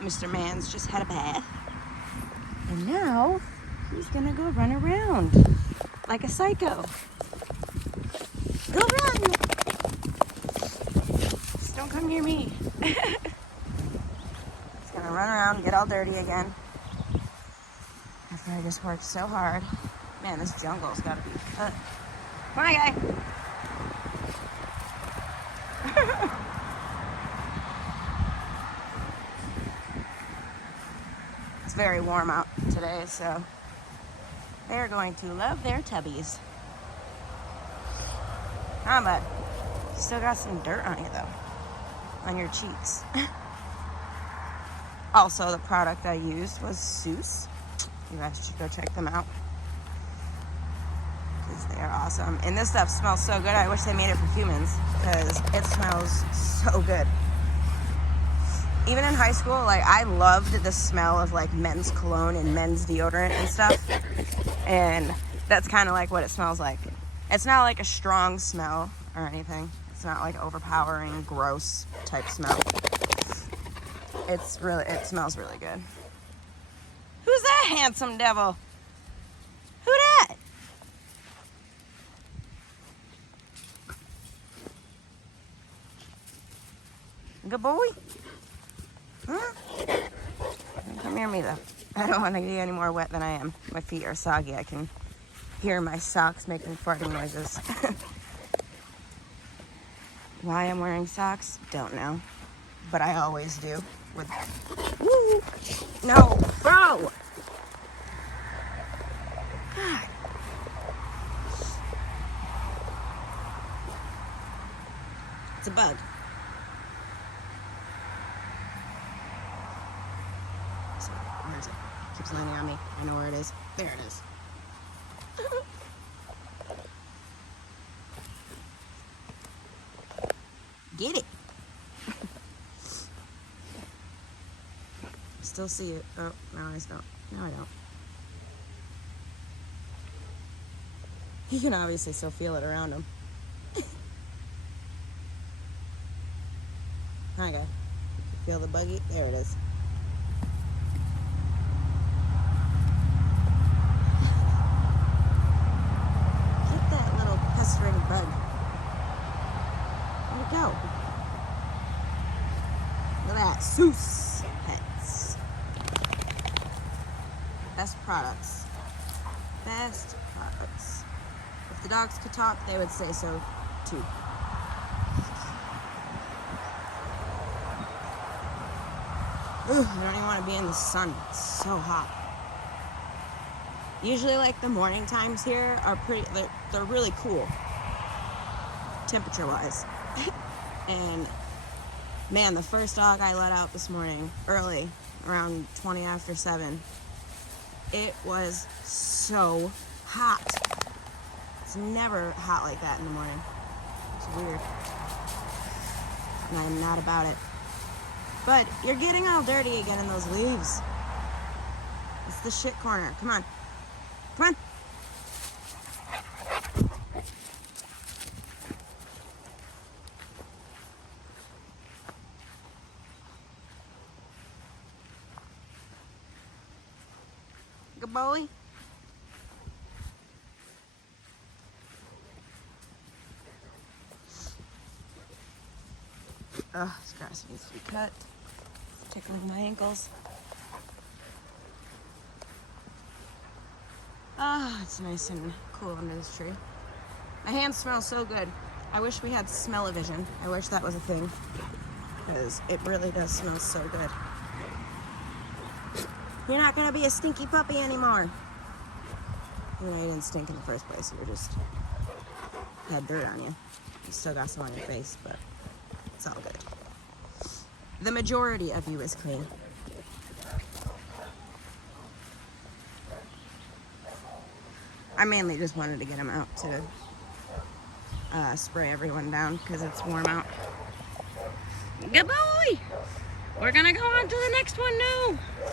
Mr. Man's just had a bath. And now he's gonna go run around like a psycho. Go run! Just don't come near me. He's gonna run around, get all dirty again. After I just worked so hard. Man, this jungle's gotta be cut. Come on, guy. It's very warm out today, so they're going to love their tubbies. Come on, bud. You still got some dirt on you, though. On your cheeks. Also, the product I used was Seuss. You guys should go check them out. Because they are awesome. And this stuff smells so good. I wish they made it for humans. Because it smells so good. Even in high school, like, I loved the smell of, like, men's cologne and men's deodorant and stuff. And that's kind of like what it smells like. It's not like a strong smell or anything. It's not like overpowering, gross type smell. It smells really good. Who's that handsome devil? Who that? Good boy? Huh? Come near me, though. I don't want to get any more wet than I am. My feet are soggy. I can hear my socks making farting noises. Why I'm wearing socks? Don't know. But I always do. Woo! No, bro! God. It's a bug. So, where is it? It keeps landing on me. I know where it is. There it is. Get it. Still see it. Oh, no, I don't. No, I don't. You can obviously still feel it around him. Hi, guy. Feel the buggy? There it is. Get that little pestering bug. Where'd it go? Look at that. Seuss pets. Best products. Best products. If the dogs could talk, they would say so too. Ugh, I don't even want to be in the sun. It's so hot. Usually, like, the morning times here are they're really cool, temperature-wise. And, man, the first dog I let out this morning, early, around 20 after 7, it was so hot. It's never hot like that in the morning. It's weird. And I'm not about it. But you're getting all dirty again in those leaves. It's the shit corner. Come on. Come on. Good boy. Ugh, this grass needs to be cut. It's tickling my ankles. Ah, it's nice and cool under this tree. My hands smell so good. I wish we had smell-o-vision. I wish that was a thing. Because it really does smell so good. You're not going to be a stinky puppy anymore. You know, you didn't stink in the first place. You just had dirt on you. You still got some on your face, but it's all good. The majority of you is clean. I mainly just wanted to get him out to spray everyone down because it's warm out. Good boy! We're gonna go on to the next one now.